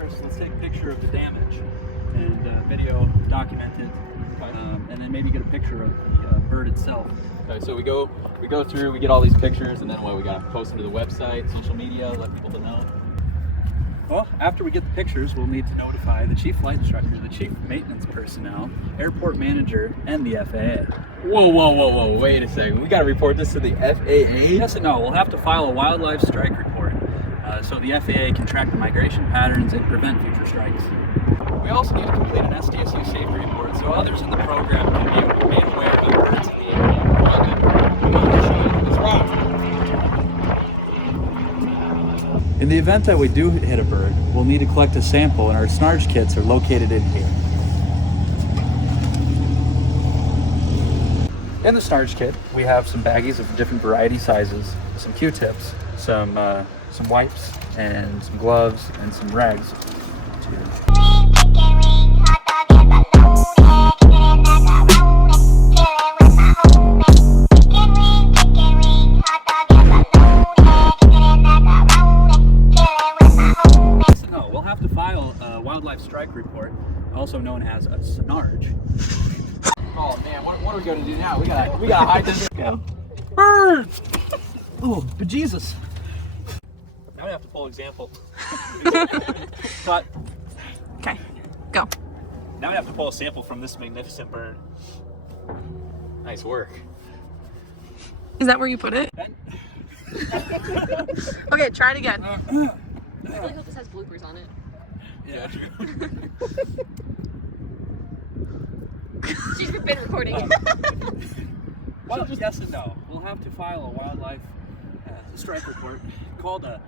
first, let's take a picture of the damage and video document it, and then maybe get a picture of the bird itself. Okay, so we go through, we get all these pictures, and then what, we gotta post them to the website, social media, let people know. Well, after we get the pictures, we'll need to notify the chief flight instructor, the chief maintenance personnel, airport manager, and the FAA. Whoa, wait a second. We gotta report this to the FAA? Yes and no. We'll have to file a wildlife strike report so the FAA can track the migration patterns and prevent future strikes. We also need to complete an SDSU safety report so others in the program can be made aware of birds in the area. It's wrong. In the event that we do hit a bird, we'll need to collect a sample, and our SNARJ kits are located in here. In the SNARJ kit, we have some baggies of different variety sizes, some Q-tips, some wipes, and some gloves, and some rags. We'll have to file a wildlife strike report, also known as a SNARJ. Oh man, what are we gonna do now? We gotta hide this. Go. Birds! Oh, bejesus. Now we have to pull example. Cut. Okay, go. Now we have to pull a sample from this magnificent bird. Nice work. Is that where you put it? Okay, try it again. I really hope this has bloopers on it. Yeah. She's been recording. Well, yes and no. We'll have to file a wildlife strike report called a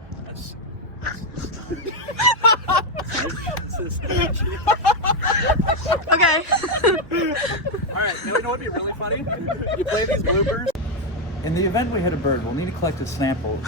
Okay. Alright, now you know what'd be really funny? You play these bloopers. In the event we hit a bird, we'll need to collect a sample.